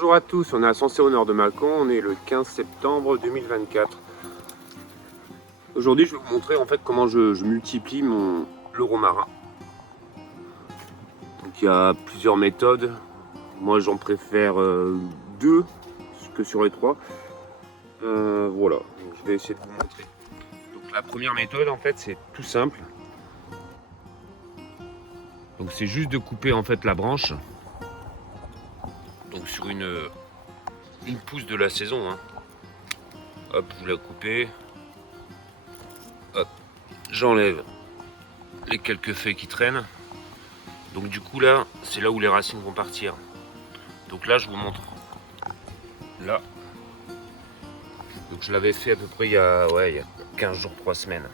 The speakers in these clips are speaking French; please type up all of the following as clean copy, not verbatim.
Bonjour à tous, on est à Sensé au nord de Mâcon, on est le 15 septembre 2024. Aujourd'hui je vais vous montrer en fait comment je multiplie le romarin. Donc il y a plusieurs méthodes, moi j'en préfère deux que sur les trois. Voilà, donc, je vais essayer de vous montrer. Donc la première méthode en fait c'est tout simple. Donc c'est juste de couper en fait la branche. Donc sur une pousse de la saison. Hein. Hop, vous la coupez. Hop, j'enlève les quelques feuilles qui traînent. Donc du coup là, c'est là où les racines vont partir. Donc là, je vous montre. Là. Donc je l'avais fait à peu près il y a 15 jours, 3 semaines.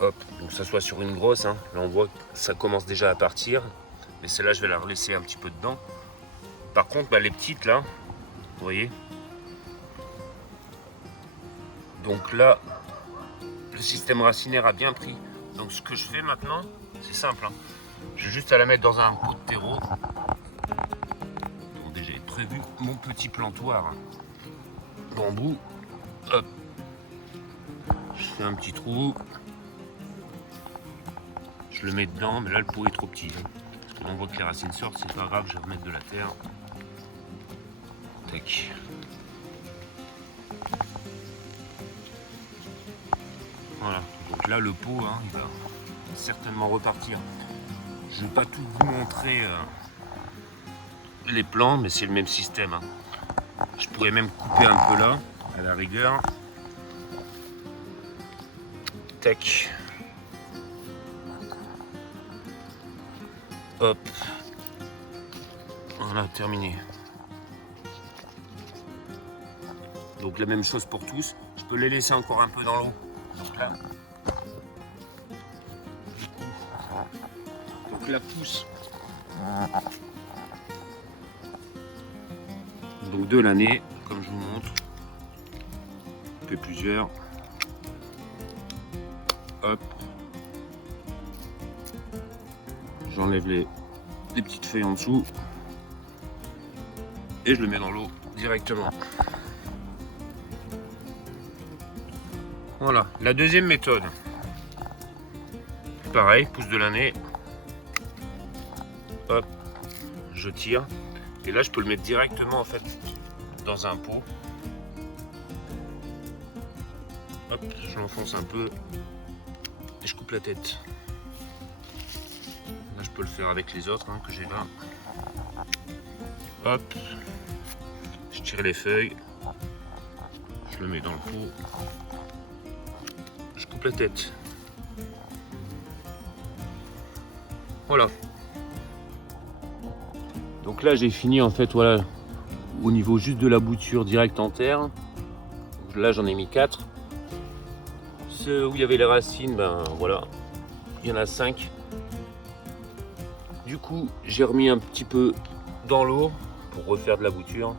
Hop, donc ça soit sur une grosse. Hein. Là on voit que ça commence déjà à partir. Mais celle-là, je vais la relaisser un petit peu dedans. Par contre, bah, les petites là, vous voyez. Donc là, le système racinaire a bien pris. Donc ce que je fais maintenant, c'est simple. Hein. J'ai juste à la mettre dans un pot de terreau. Donc déjà, j'ai prévu mon petit plantoir bambou. Hop. Je fais un petit trou. Je le mets dedans, mais là le pot est trop petit. Hein. Parce que l'on voit que les racines sortent, c'est pas grave, je vais remettre de la terre. Tac. Voilà. Donc là le pot, hein, il va certainement repartir. Je ne vais pas tout vous montrer les plants, mais c'est le même système. Hein. Je pourrais même couper un peu là, à la rigueur. Tac. Hop. Voilà, terminé. Donc la même chose pour tous. Je peux les laisser encore un peu dans l'eau. Donc là. Donc la pousse. Donc de l'année, comme je vous montre. Je fais plusieurs. Hop. J'enlève les petites feuilles en dessous. Et je le mets dans l'eau directement. Voilà. La deuxième méthode. Pareil, pousse de l'année. Hop. Je tire. Et là, je peux le mettre directement en fait dans un pot. Hop, je l'enfonce un peu et je coupe la tête. Là, je peux le faire avec les autres hein, que j'ai là. Hop, je tire les feuilles, je le mets dans le pot, je coupe la tête. Voilà. Donc là, j'ai fini en fait, voilà, au niveau juste de la bouture directe en terre. Donc là, j'en ai mis 4. Ceux où il y avait les racines, ben voilà, il y en a 5. Du coup, j'ai remis un petit peu dans l'eau pour refaire de la bouture.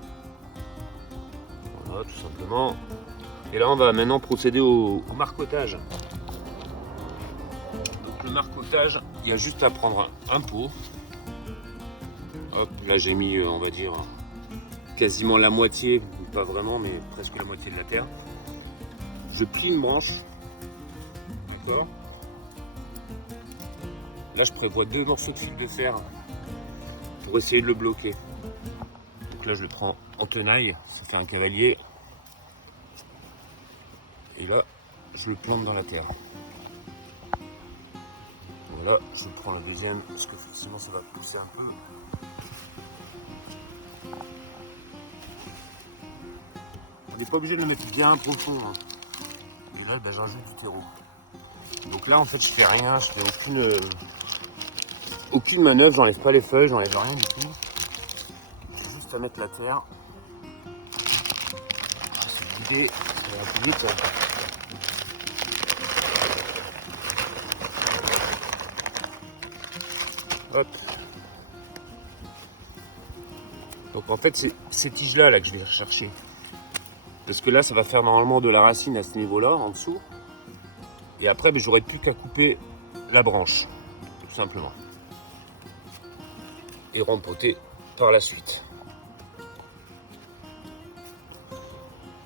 Voilà, tout simplement. Et là, on va maintenant procéder au marcottage. Donc le marcottage, il y a juste à prendre un pot. Hop, là j'ai mis, on va dire, quasiment la moitié, pas vraiment, mais presque la moitié de la terre. Je plie une branche. D'accord. Là, je prévois 2 morceaux de fil de fer pour essayer de le bloquer. Donc là, je le prends en tenaille, ça fait un cavalier. Et là, je le plante dans la terre. Voilà, je prends la deuxième parce que sinon ça va pousser un peu. On n'est pas obligé de le mettre bien profond. Hein. Et là, ben, j'ajoute du terreau. Donc là, en fait, je fais rien, je fais aucune manœuvre, j'enlève pas les feuilles, j'enlève rien du tout. J'ai juste à mettre la terre. C'est l'idée, ça va plus vite. Hein. Hop. Donc en fait, c'est ces tiges-là là, que je vais rechercher. Parce que là, ça va faire normalement de la racine à ce niveau-là, en dessous. Et après, ben, j'aurai plus qu'à couper la branche, tout simplement. Et rempoter par la suite.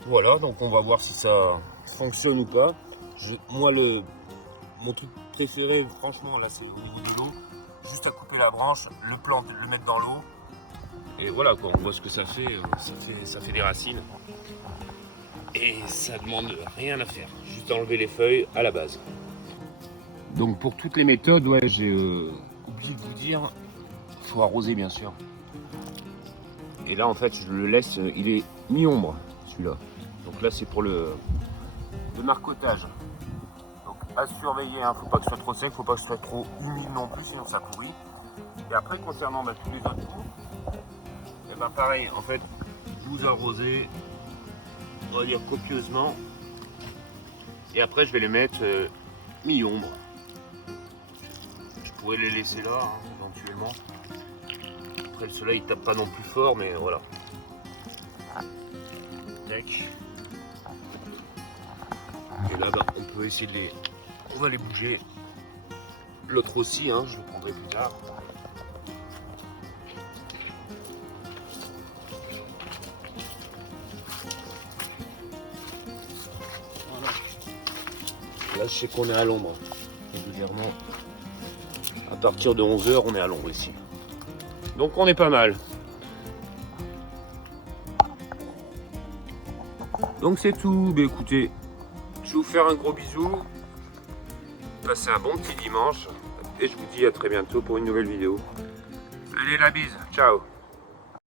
Voilà, donc on va voir si ça fonctionne ou pas. Moi, mon truc préféré, franchement, là, c'est au niveau de l'eau. Juste à couper la branche, le planter, le mettre dans l'eau. Et voilà, quoi, on voit ce que ça fait. Ça fait des racines. Et ça demande rien à faire. Juste enlever les feuilles à la base. Donc pour toutes les méthodes, ouais, j'ai oublié de vous dire, il faut arroser bien sûr. Et là, en fait, je le laisse, il est mi-ombre, celui-là. Donc là, c'est pour le marcotage. Donc à surveiller, hein, faut pas que ce soit trop sec, faut pas que ce soit trop humide non plus, sinon ça pourrit. Et après, concernant tous les autres coups, et ben pareil, en fait, vous arrosez, on va dire copieusement. Et après, je vais les mettre mi-ombre. Je pourrais les laisser là, hein, éventuellement. Après, le soleil tape pas non plus fort, mais voilà. Tac. Et là, bah, on peut essayer de les... On va les bouger. L'autre aussi, hein, je le prendrai plus tard. Voilà. Là, je sais qu'on est à l'ombre. Régulièrement, à partir de 11 h, on est à l'ombre ici. Donc, on est pas mal. Donc, c'est tout. Bah, écoutez, je vais vous faire un gros bisou. Passez un bon petit dimanche. Et je vous dis à très bientôt pour une nouvelle vidéo. Allez, la bise. Ciao.